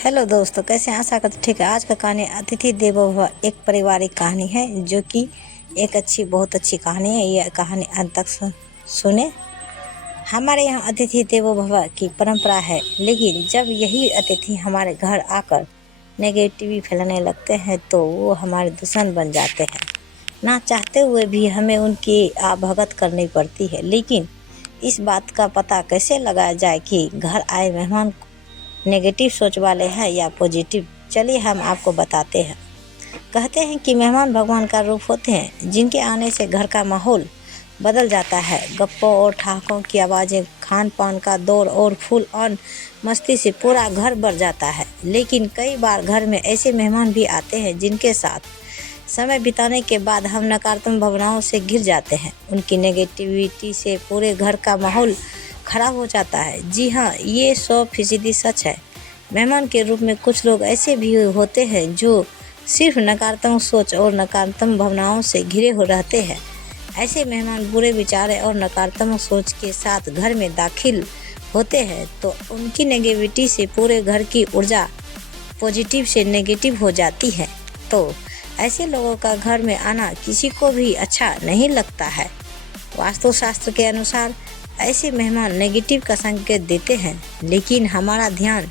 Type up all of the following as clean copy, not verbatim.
Hello दोस्तों, कैसे हैं? आशा करते ठीक है। आज का कहानी अतिथि देवो भव एक पारिवारिक कहानी है, जो कि एक बहुत अच्छी कहानी है। यह कहानी अंत तक सुने। हमारे यहाँ अतिथि देवो भव की परंपरा है, लेकिन जब यही अतिथि हमारे घर आकर नेगेटिविटी फैलाने लगते हैं तो वो हमारे दुश्मन बन जाते हैं। ना चाहते हुए भी हमें उनकी आभगत करनी पड़ती है। लेकिन इस बात का पता कैसे लगाया जाए कि घर आए मेहमान नेगेटिव सोच वाले हैं या पॉजिटिव? चलिए हम आपको बताते हैं। कहते हैं कि मेहमान भगवान का रूप होते हैं, जिनके आने से घर का माहौल बदल जाता है। गप्पों और ठहाकों की आवाज़ें, खान पान का दौर और फुल ऑन मस्ती से पूरा घर भर जाता है। लेकिन कई बार घर में ऐसे मेहमान भी आते हैं जिनके साथ समय बिताने के बाद हम नकारात्मक भावनाओं से घिर जाते हैं। उनकी नेगेटिविटी से पूरे घर का माहौल खराब हो जाता है। जी हाँ, ये 100% सच है। मेहमान के रूप में कुछ लोग ऐसे भी होते हैं जो सिर्फ नकारात्मक सोच और नकारात्मक भावनाओं से घिरे हो रहते हैं। ऐसे मेहमान बुरे विचार और नकारात्मक सोच के साथ घर में दाखिल होते हैं तो उनकी नेगेटिविटी से पूरे घर की ऊर्जा पॉजिटिव से नेगेटिव हो जाती है। तो ऐसे लोगों का घर में आना किसी को भी अच्छा नहीं लगता है। वास्तुशास्त्र के अनुसार ऐसे मेहमान नेगेटिव का संकेत देते हैं, लेकिन हमारा ध्यान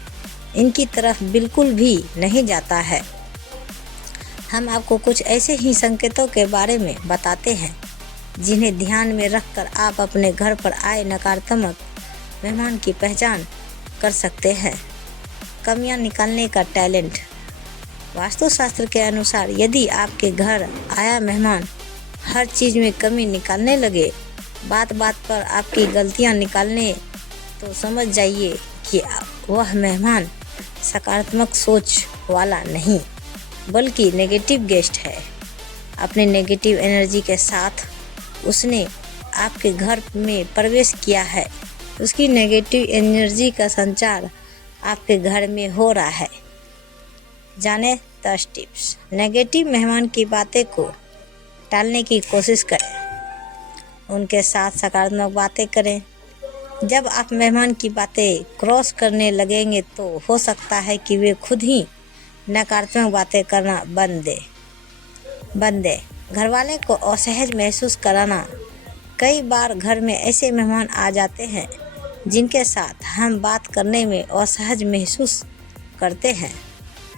इनकी तरफ बिल्कुल भी नहीं जाता है। हम आपको कुछ ऐसे ही संकेतों के बारे में बताते हैं जिन्हें ध्यान में रखकर आप अपने घर पर आए नकारात्मक मेहमान की पहचान कर सकते हैं। कमियां निकालने का टैलेंट। वास्तुशास्त्र के अनुसार यदि आपके घर आया मेहमान हर चीज़ में कमी निकालने लगे, बात बात पर आपकी गलतियां निकालने, तो समझ जाइए कि वह मेहमान सकारात्मक सोच वाला नहीं बल्कि नेगेटिव गेस्ट है। अपनी नेगेटिव एनर्जी के साथ उसने आपके घर में प्रवेश किया है। उसकी नेगेटिव एनर्जी का संचार आपके घर में हो रहा है। जाने 10 टिप्स। नेगेटिव मेहमान की बातें को टालने की कोशिश करें, उनके साथ सकारात्मक बातें करें। जब आप मेहमान की बातें क्रॉस करने लगेंगे तो हो सकता है कि वे खुद ही नकारात्मक बातें करना बंद दे। घरवाले को असहज महसूस कराना। कई बार घर में ऐसे मेहमान आ जाते हैं जिनके साथ हम बात करने में असहज महसूस करते हैं।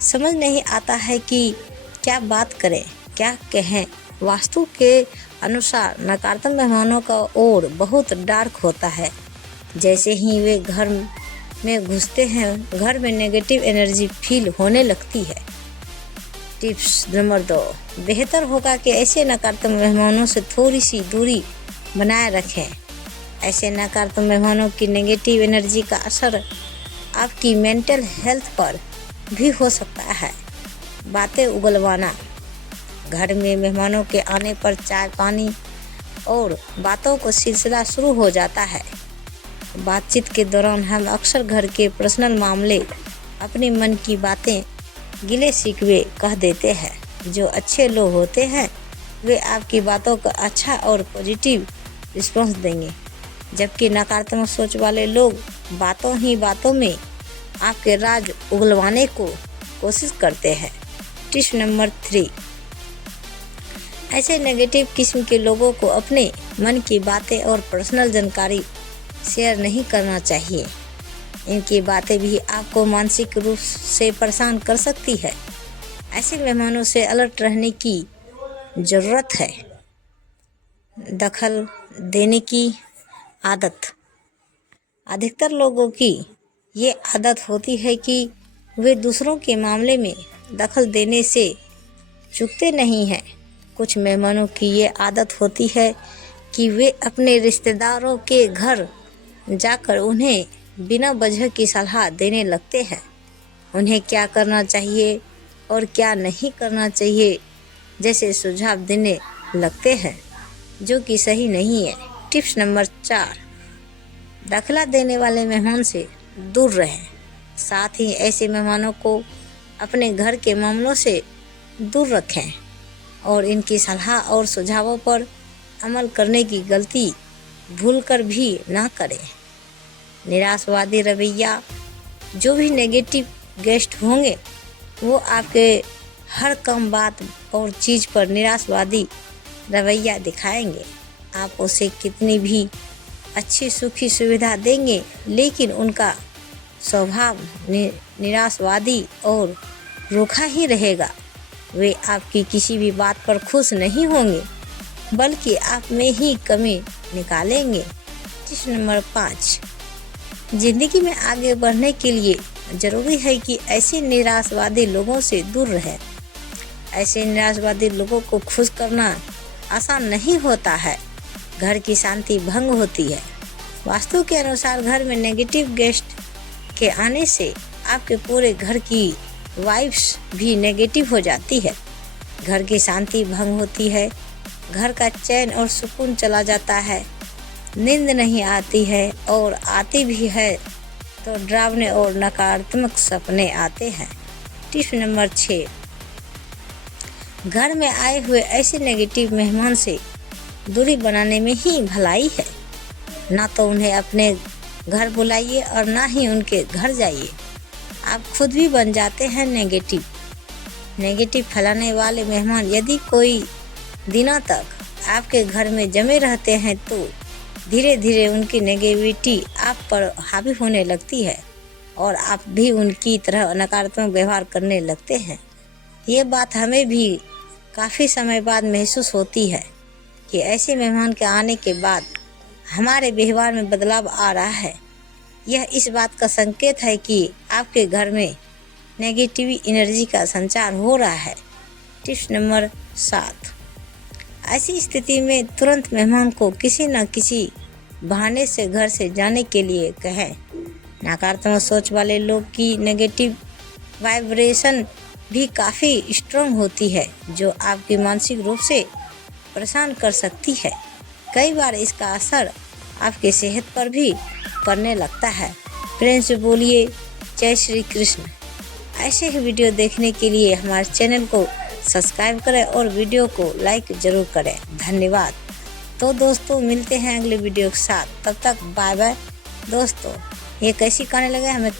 समझ नहीं आता है कि क्या बात करें, क्या कहें। वास्तु के अनुसार नकारात्मक मेहमानों का ओर बहुत डार्क होता है। जैसे ही वे घर में घुसते हैं, घर में नेगेटिव एनर्जी फील होने लगती है। Tips number 2। बेहतर होगा कि ऐसे नकारात्मक मेहमानों से थोड़ी सी दूरी बनाए रखें। ऐसे नकारात्मक मेहमानों की नेगेटिव एनर्जी का असर आपकी मेंटल हेल्थ पर भी हो सकता है। बातें उगलवाना। घर में मेहमानों के आने पर चाय पानी और बातों का सिलसिला शुरू हो जाता है। बातचीत के दौरान हम अक्सर घर के पर्सनल मामले, अपने मन की बातें, गिले शिकवे कह देते हैं। जो अच्छे लोग होते हैं वे आपकी बातों का अच्छा और पॉजिटिव रिस्पॉन्स देंगे, जबकि नकारात्मक सोच वाले लोग बातों ही बातों में आपके राज उगलवाने को कोशिश करते हैं। Tips number 3। ऐसे नेगेटिव किस्म के लोगों को अपने मन की बातें और पर्सनल जानकारी शेयर नहीं करना चाहिए। इनकी बातें भी आपको मानसिक रूप से परेशान कर सकती है। ऐसे मेहमानों से अलर्ट रहने की ज़रूरत है। दखल देने की आदत। अधिकतर लोगों की ये आदत होती है कि वे दूसरों के मामले में दखल देने से चूकते नहीं हैं। कुछ मेहमानों की ये आदत होती है कि वे अपने रिश्तेदारों के घर जाकर उन्हें बिना वजह की सलाह देने लगते हैं। उन्हें क्या करना चाहिए और क्या नहीं करना चाहिए जैसे सुझाव देने लगते हैं, जो कि सही नहीं है। Tips number 4। दखला देने वाले मेहमान से दूर रहें। साथ ही ऐसे मेहमानों को अपने घर के मामलों से दूर रखें और इनकी सलाह और सुझावों पर अमल करने की गलती भूलकर भी ना करें। निराशवादी रवैया। जो भी नेगेटिव गेस्ट होंगे वो आपके हर कम बात और चीज़ पर निराशवादी रवैया दिखाएंगे। आप उसे कितनी भी अच्छी सुखी सुविधा देंगे लेकिन उनका स्वभाव निराशवादी और रूखा ही रहेगा। वे आपकी किसी भी बात पर खुश नहीं होंगे बल्कि आप में ही कमी निकालेंगे। प्रश्न नंबर 5, जिंदगी में आगे बढ़ने के लिए ज़रूरी है कि ऐसे निराशवादी लोगों से दूर रहें। ऐसे निराशवादी लोगों को खुश करना आसान नहीं होता है। घर की शांति भंग होती है। वास्तु के अनुसार घर में नेगेटिव गेस्ट के आने से आपके पूरे घर की वाइब्स भी नेगेटिव हो जाती है। घर की शांति भंग होती है, घर का चैन और सुकून चला जाता है, नींद नहीं आती है और आती भी है तो डरावने और नकारात्मक सपने आते हैं। टिप्स नंबर 6, घर में आए हुए ऐसे नेगेटिव मेहमान से दूरी बनाने में ही भलाई है। ना तो उन्हें अपने घर बुलाइए और ना ही उनके घर जाइए। आप खुद भी बन जाते हैं नेगेटिव फैलाने वाले मेहमान। यदि कोई दिनों तक आपके घर में जमे रहते हैं तो धीरे धीरे उनकी नेगेटिविटी आप पर हावी होने लगती है और आप भी उनकी तरह नकारात्मक व्यवहार करने लगते हैं। ये बात हमें भी काफ़ी समय बाद महसूस होती है कि ऐसे मेहमान के आने के बाद हमारे व्यवहार में बदलाव आ रहा है। यह इस बात का संकेत है कि आपके घर में नेगेटिव एनर्जी का संचार हो रहा है। टिप्स नंबर 7, ऐसी स्थिति में तुरंत मेहमान को किसी न किसी बहाने से घर से जाने के लिए कहें। नकारात्मक सोच वाले लोग की नेगेटिव वाइब्रेशन भी काफ़ी स्ट्रॉन्ग होती है जो आपकी मानसिक रूप से परेशान कर सकती है। कई बार इसका असर आपकी सेहत पर भी पड़ने लगता है। प्रेम से बोलिए जय श्री कृष्ण। ऐसे ही वीडियो देखने के लिए हमारे चैनल को सब्सक्राइब करें और वीडियो को लाइक ज़रूर करें। धन्यवाद। तो दोस्तों मिलते हैं अगले वीडियो के साथ, तब तक बाय बाय दोस्तों। ये कैसी कहने लगे हमें